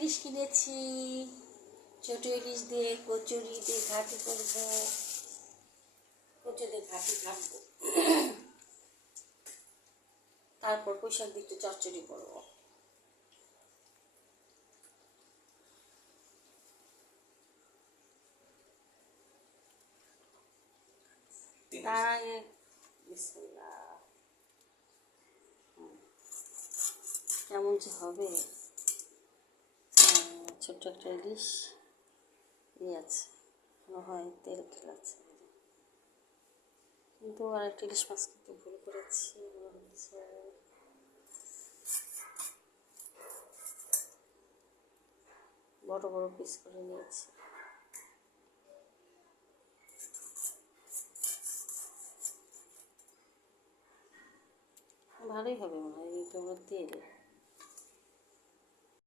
ইলিশ কিনেছি, ছোট ইলিশ দিয়ে কচুরি দিয়ে ঘাটি করবো, কচুরি দিয়ে ঘাটি খাবো, তারপর পুঁইশাক দিয়ে একটু চচ্চড়ি করবো। তার আগে বিসমিল্লাহ, কেমন যে হবে। ছোট্ট একটা ইলিশ আছে, মনে হয় তেল তেল আছে, কিন্তু আরেকটা ইলিশ মাছ কিন্তু ভুল করেছি মনে হচ্ছে। বড় বড় পিস করে নিয়েছি। ভালোই হবে মনে হয়, এইটা তেল।